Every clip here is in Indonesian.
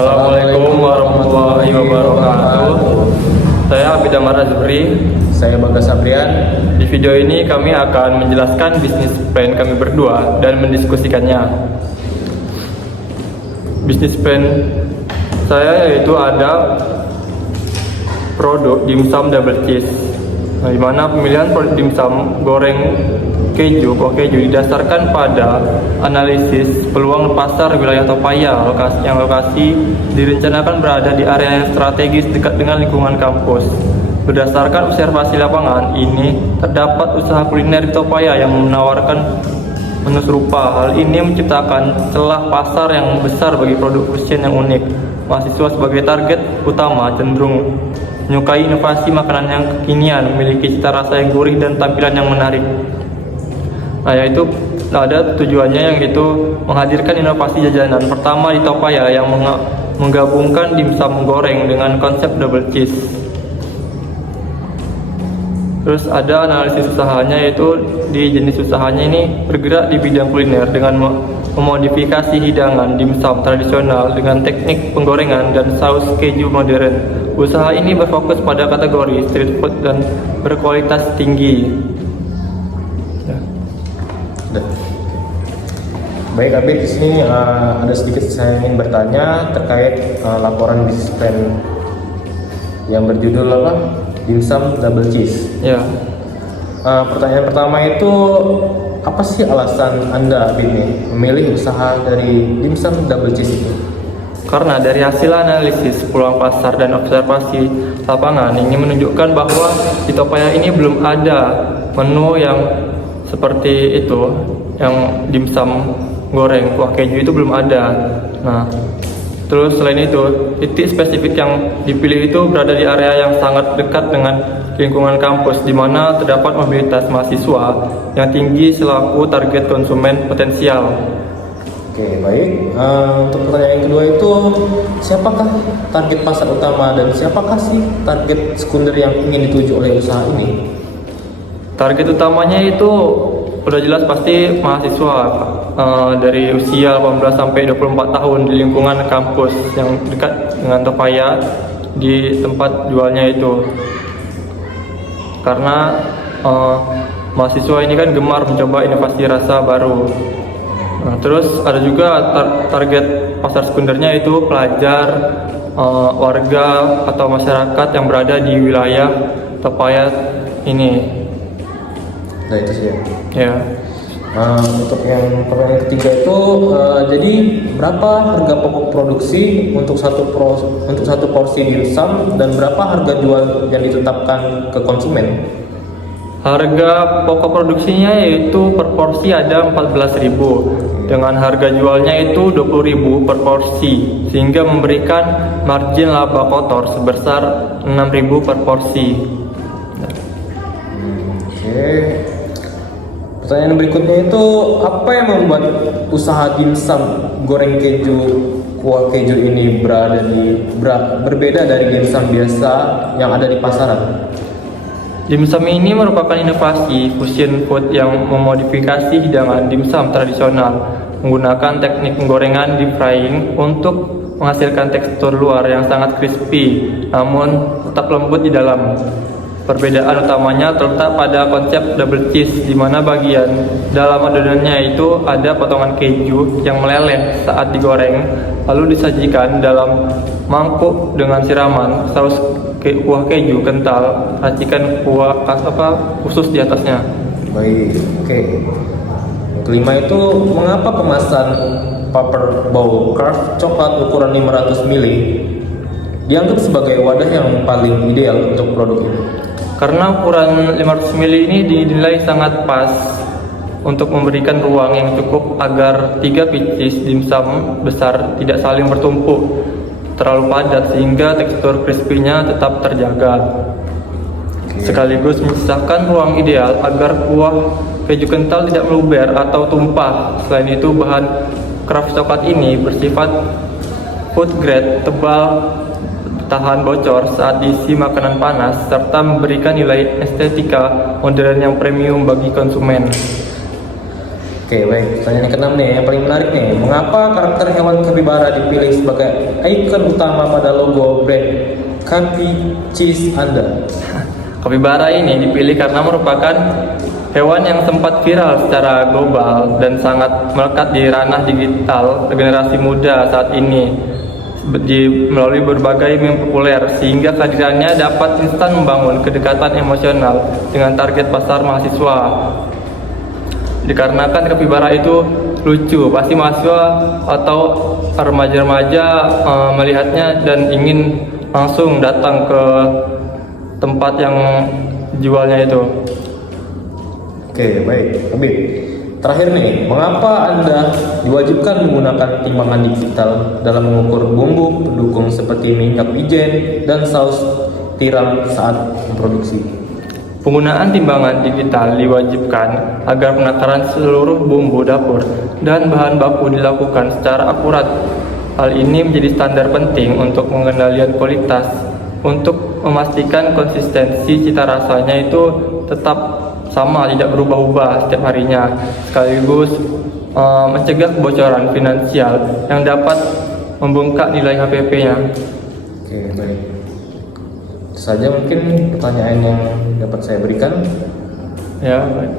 Assalamualaikum warahmatullahi wabarakatuh. Saya Abid Amar Azbri. Saya Bagas Sabrian. Di video ini kami akan menjelaskan bisnis plan kami berdua dan mendiskusikannya. Bisnis plan saya yaitu ada produk dimsum double cheese, di mana pemilihan produk dimsum goreng keju, kuah keju didasarkan pada analisis peluang pasar wilayah Topaya yang lokasi direncanakan berada di area yang strategis dekat dengan lingkungan kampus. Berdasarkan observasi lapangan ini, terdapat usaha kuliner di Topaya yang menawarkan menu serupa. Hal ini menciptakan celah pasar yang besar bagi produk fusion yang unik. Mahasiswa sebagai target utama cenderung menyukai inovasi makanan yang kekinian, memiliki cita rasa yang gurih dan tampilan yang menarik. Nah, yaitu ada tujuannya yang itu menghadirkan inovasi jajanan pertama di Topaya yang menggabungkan dimsum goreng dengan konsep double cheese. Terus ada analisis usahanya, yaitu di jenis usahanya ini bergerak di bidang kuliner dengan memodifikasi hidangan dimsum tradisional dengan teknik penggorengan dan saus keju modern. Usaha ini berfokus pada kategori street food dan berkualitas tinggi. Baik Abid, di sini ada sedikit saya ingin bertanya terkait laporan bisnis plan yang berjudul apa? Dimsum double cheese. Ya. Pertanyaan pertama itu, apa sih alasan Anda Abid nih memilih usaha dari dimsum double cheese itu? Karena dari hasil analisis peluang pasar dan observasi lapangan ini menunjukkan bahwa di Topaya ini belum ada menu yang seperti itu, yang dimsum goreng kuah keju itu belum ada. Nah, terus selain itu, titik spesifik yang dipilih itu berada di area yang sangat dekat dengan lingkungan kampus, di mana terdapat mobilitas mahasiswa yang tinggi selaku target konsumen potensial. Oke, baik. Untuk pertanyaan yang kedua itu, siapakah target pasar utama dan siapakah sih target sekunder yang ingin dituju oleh usaha ini? Target utamanya itu udah jelas pasti mahasiswa dari usia 18 sampai 24 tahun di lingkungan kampus yang dekat dengan Topaya di tempat jualnya itu. Karena mahasiswa ini kan gemar mencoba inovasi rasa baru. Nah, terus ada juga target pasar sekundernya itu pelajar, warga atau masyarakat yang berada di wilayah Topaya ini. Nah itu sih ya. Untuk yang pertanyaan ketiga itu, jadi berapa harga pokok produksi untuk satu porsi dimsum dan berapa harga jual yang ditetapkan ke konsumen? Harga pokok produksinya yaitu per porsi ada 14.000 dengan harga jualnya itu 20.000 per porsi, sehingga memberikan margin laba kotor sebesar 6.000 per porsi. Oke. Pertanyaan berikutnya itu, apa yang membuat usaha dimsum goreng keju kuah keju ini berbeda dari dimsum biasa yang ada di pasaran? Dimsum ini merupakan inovasi fusion food yang memodifikasi hidangan dimsum tradisional menggunakan teknik penggorengan deep frying untuk menghasilkan tekstur luar yang sangat crispy namun tetap lembut di dalam. Perbedaan utamanya terletak pada konsep double cheese, di mana bagian dalam adonannya itu ada potongan keju yang meleleh saat digoreng, lalu disajikan dalam mangkuk dengan siraman saus kuah keju kental, racikan kuah khusus di atasnya. Baik, oke. Yang kelima itu, mengapa kemasan paper bowl craft coklat ukuran 500 ml dianggap sebagai wadah yang paling ideal untuk produk ini? Karena ukuran 500 ml ini dinilai sangat pas untuk memberikan ruang yang cukup agar 3 pieces dimsum besar tidak saling bertumpuk terlalu padat sehingga tekstur crispy-nya tetap terjaga. Sekaligus menyisakan ruang ideal agar kuah keju kental tidak meluber atau tumpah. Selain itu, bahan craft coklat ini bersifat food grade, tebal, tahan bocor saat diisi makanan panas, serta memberikan nilai estetika modern yang premium bagi konsumen. Oke, baik. Pertanyaan yang keenam nih, yang paling menarik nih. Mengapa karakter hewan kapibara dipilih sebagai ikon utama pada logo brand Kapi Cheese Anda? Kapibara ini dipilih karena merupakan hewan yang sempat viral secara global dan sangat melekat di ranah digital generasi muda saat ini melalui berbagai meme populer, sehingga kehadirannya dapat instan membangun kedekatan emosional dengan target pasar mahasiswa. Dikarenakan kapibara itu lucu, pasti mahasiswa atau remaja-remaja melihatnya dan ingin langsung datang ke tempat yang jualnya itu. Oke, baik. Habib, terakhir nih, mengapa Anda diwajibkan menggunakan timbangan digital dalam mengukur bumbu pendukung seperti minyak wijen dan saus tiram saat memproduksi? Penggunaan timbangan digital diwajibkan agar penakaran seluruh bumbu dapur dan bahan baku dilakukan secara akurat. Hal ini menjadi standar penting untuk pengendalian kualitas, untuk memastikan konsistensi cita rasanya itu tetap sama, tidak berubah-ubah setiap harinya, sekaligus mencegah kebocoran finansial yang dapat membengkak nilai HPP-nya. Oke, baik. Itu saja mungkin pertanyaan yang dapat saya berikan. Ya, baik.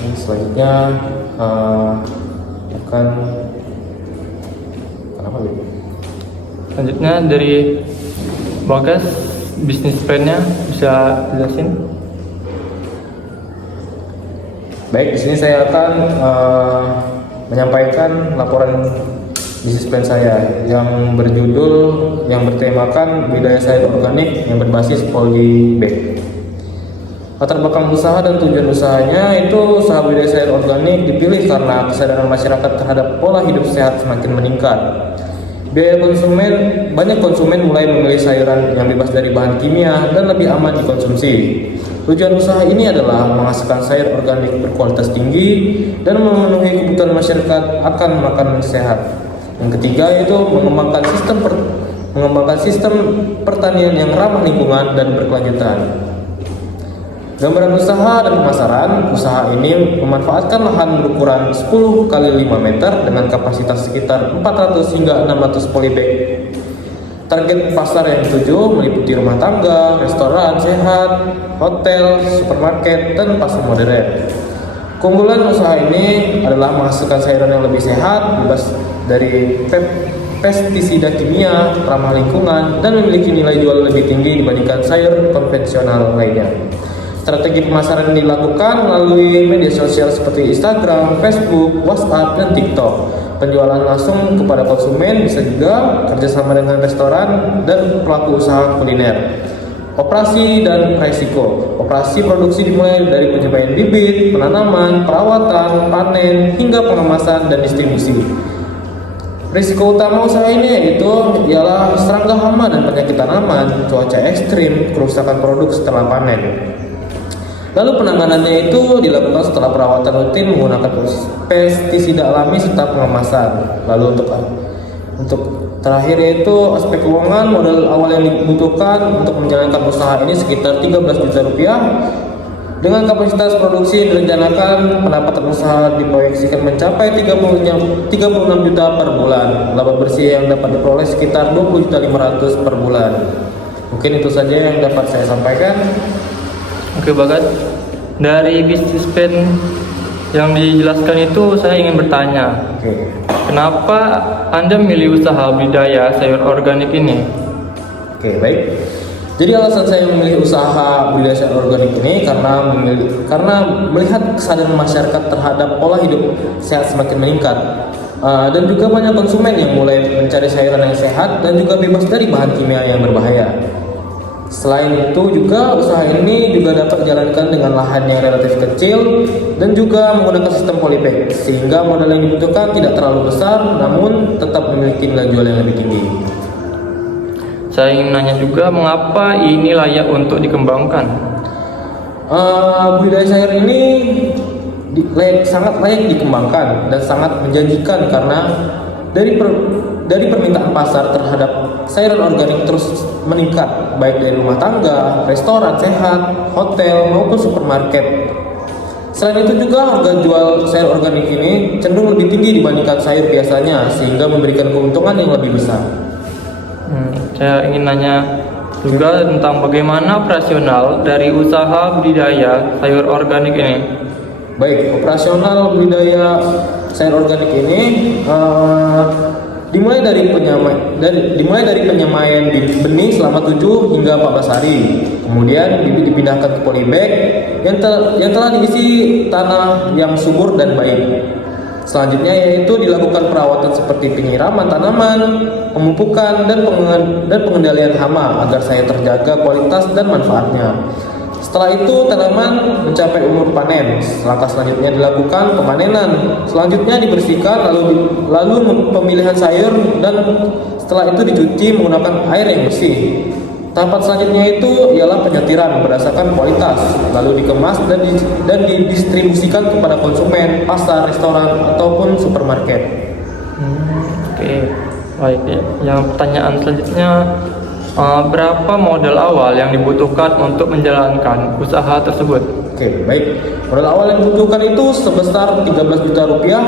Ini selanjutnya akan apa lagi? Selanjutnya dari Bagas, bisnis plan-nya bisa jelasin? Baik, di sini saya akan menyampaikan laporan bisnis plan saya yang bertemakan budidaya sayur organik yang berbasis polybag. Latar belakang usaha dan tujuan usahanya itu usaha budidaya sayur organik dipilih karena kesadaran masyarakat terhadap pola hidup sehat semakin meningkat. Banyak konsumen mulai memilih sayuran yang bebas dari bahan kimia dan lebih aman dikonsumsi. Tujuan usaha ini adalah menghasilkan sayur organik berkualitas tinggi dan memenuhi kebutuhan masyarakat akan makanan sehat. Yang ketiga yaitu mengembangkan sistem pertanian yang ramah lingkungan dan berkelanjutan. Gambaran usaha dan pemasaran. Usaha ini memanfaatkan lahan berukuran 10 x 5 meter dengan kapasitas sekitar 400 hingga 600 polybag. Target pasar yang dituju meliputi rumah tangga, restoran sehat, hotel, supermarket, dan pasar modern. Keunggulan usaha ini adalah menghasilkan sayuran yang lebih sehat, bebas dari pestisida kimia, ramah lingkungan, dan memiliki nilai jual lebih tinggi dibandingkan sayur konvensional lainnya. Strategi pemasaran dilakukan melalui media sosial seperti Instagram, Facebook, WhatsApp, dan TikTok. Penjualan langsung kepada konsumen bisa juga kerjasama dengan restoran dan pelaku usaha kuliner. Operasi dan resiko. Operasi produksi dimulai dari penyebaian bibit, penanaman, perawatan, panen, hingga pengemasan dan distribusi. Risiko utama usaha ini ialah serangga hama dan penyakit tanaman, cuaca ekstrim, kerusakan produk setelah panen. Lalu penanganannya itu dilakukan setelah perawatan rutin menggunakan pestisida alami serta pengemasan. Lalu untuk terakhir yaitu aspek keuangan, modal awal yang dibutuhkan untuk menjalankan usaha ini sekitar 13 juta rupiah. Dengan kapasitas produksi yang direncanakan, pendapatan usaha diproyeksikan mencapai 36 juta per bulan. Laba bersih yang dapat diperoleh sekitar 20.500 per bulan. Mungkin itu saja yang dapat saya sampaikan. Oke Bagat, dari bisnis plan yang dijelaskan itu saya ingin bertanya, kenapa Anda memilih usaha budidaya sayur organik ini? Oke, baik. Jadi alasan saya memilih usaha budidaya sayur organik ini karena melihat kesadaran masyarakat terhadap pola hidup sehat semakin meningkat. Dan juga banyak konsumen yang mulai mencari sayuran yang sehat dan juga bebas dari bahan kimia yang berbahaya. Selain itu juga usaha ini juga dapat dijalankan dengan lahan yang relatif kecil dan juga menggunakan sistem polybag sehingga modal yang dibutuhkan tidak terlalu besar namun tetap memiliki nilai jual yang lebih tinggi. Saya ingin nanya juga mengapa ini layak untuk dikembangkan? Budidaya sayur ini sangat layak dikembangkan dan sangat menjanjikan karena dari permintaan pasar terhadap sayuran organik terus meningkat baik dari rumah tangga, restoran sehat, hotel maupun supermarket. Selain itu juga harga jual sayur organik ini cenderung lebih tinggi dibandingkan sayur biasanya, sehingga memberikan keuntungan yang lebih besar. Saya ingin nanya juga tentang bagaimana operasional dari usaha budidaya sayur organik ini. Baik, operasional budidaya sayur organik ini dimulai dari penyemaian benih selama 7 hingga 14 hari. Kemudian bibit dipindahkan ke polybag yang telah diisi tanah yang subur dan baik. Selanjutnya yaitu dilakukan perawatan seperti penyiraman tanaman, pemupukan dan pengendalian hama agar sayur terjaga kualitas dan manfaatnya. Setelah itu tanaman mencapai umur panen. Langkah selanjutnya dilakukan pemanenan. Selanjutnya dibersihkan lalu pemilihan sayur dan setelah itu dicuci menggunakan air yang bersih. Tahapan selanjutnya itu ialah penyetiran berdasarkan kualitas, lalu dikemas dan didistribusikan kepada konsumen, pasar, restoran ataupun supermarket. Oke, baik ya. Yang pertanyaan selanjutnya, berapa modal awal yang dibutuhkan untuk menjalankan usaha tersebut? Oke, baik. Modal awal yang dibutuhkan itu sebesar 13 juta rupiah.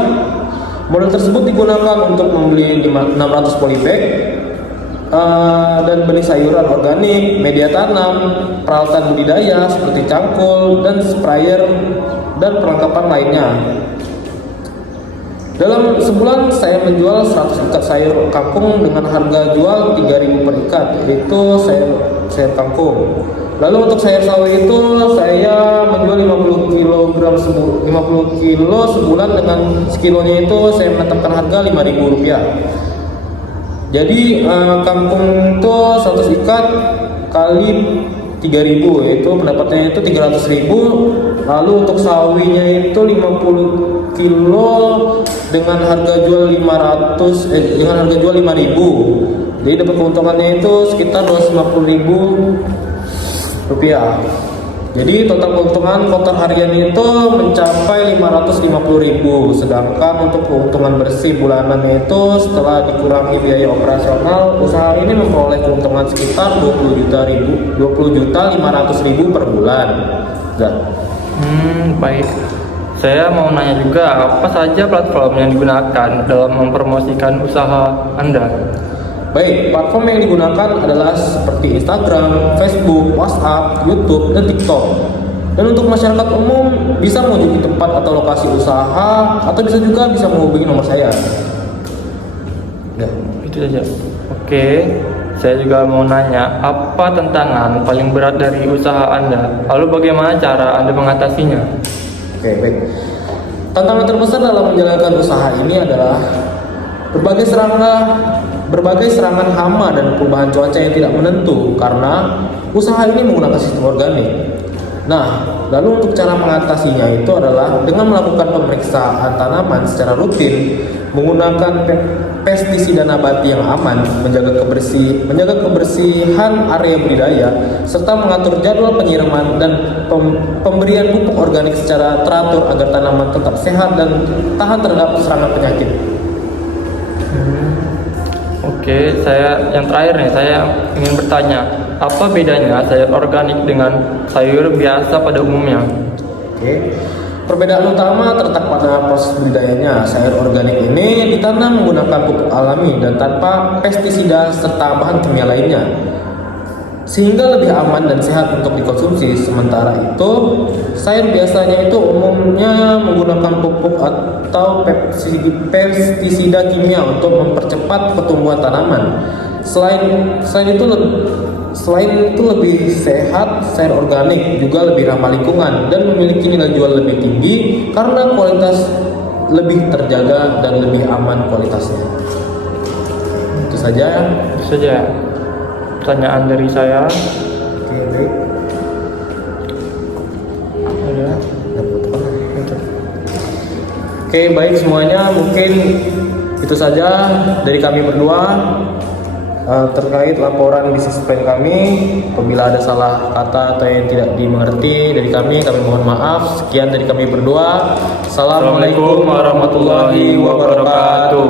Modal tersebut digunakan untuk membeli 600 polybag dan benih sayuran organik, media tanam, peralatan budidaya seperti cangkul dan sprayer dan perlengkapan lainnya. Dalam sebulan saya menjual 100 ikat sayur kangkung dengan harga jual 3.000 per ikat, yaitu sayur kangkung. Lalu untuk sayur sawi itu saya menjual 50 kilo sebulan, dengan sekilonya itu saya menetapkan harga 5.000 rupiah. Jadi kangkung itu 100 ikat kali 3.000, yaitu pendapatannya itu 300.000. Lalu untuk sawinya itu 50 kilo dengan harga jual 5.000. Jadi dapat keuntungannya itu sekitar 250.000 rupiah. Jadi total keuntungan kotor harian itu mencapai 550.000. Sedangkan untuk keuntungan bersih bulanannya itu setelah dikurangi biaya operasional, usaha ini memperoleh keuntungan sekitar 20.500.000 per bulan. Baik. Saya mau nanya juga, apa saja platform yang digunakan dalam mempromosikan usaha Anda? Baik, platform yang digunakan adalah seperti Instagram, Facebook, WhatsApp, YouTube, dan TikTok. Dan untuk masyarakat umum bisa mengunjungi tempat atau lokasi usaha, atau bisa menghubungi nomor saya. Ya, itu saja. Oke, saya juga mau nanya, apa tantangan paling berat dari usaha Anda? Lalu bagaimana cara Anda mengatasinya? Oke, baik. Tantangan terbesar dalam menjalankan usaha ini adalah berbagai serangan hama dan perubahan cuaca yang tidak menentu, karena usaha ini menggunakan sistem organik. Nah, lalu untuk cara mengatasinya itu adalah dengan melakukan pemeriksaan tanaman secara rutin, menggunakan pestisida nabati yang aman, menjaga kebersihan area budidaya, serta mengatur jadwal penyiraman dan pemberian pupuk organik secara teratur agar tanaman tetap sehat dan tahan terhadap serangan penyakit. Oke, yang terakhir nih, saya ingin bertanya, apa bedanya sayur organik dengan sayur biasa pada umumnya? Oke. Perbedaan utama terletak pada proses budidayanya. Sayur organik ini ditanam menggunakan pupuk alami dan tanpa pestisida serta bahan kimia lainnya, sehingga lebih aman dan sehat untuk dikonsumsi. Sementara itu, sayur biasanya itu umumnya menggunakan pupuk atau pestisida kimia untuk mempercepat pertumbuhan tanaman. Selain itu lebih sehat, sayur organik juga lebih ramah lingkungan dan memiliki nilai jual lebih tinggi karena kualitas lebih terjaga dan lebih aman kualitasnya. Itu saja. Pertanyaan dari saya. Oke, baik. Oke, baik semuanya, mungkin itu saja dari kami berdua terkait laporan bisnis plan kami. Apabila ada salah kata atau yang tidak dimengerti dari kami mohon maaf. Sekian dari kami berdua. Assalamualaikum warahmatullahi wabarakatuh.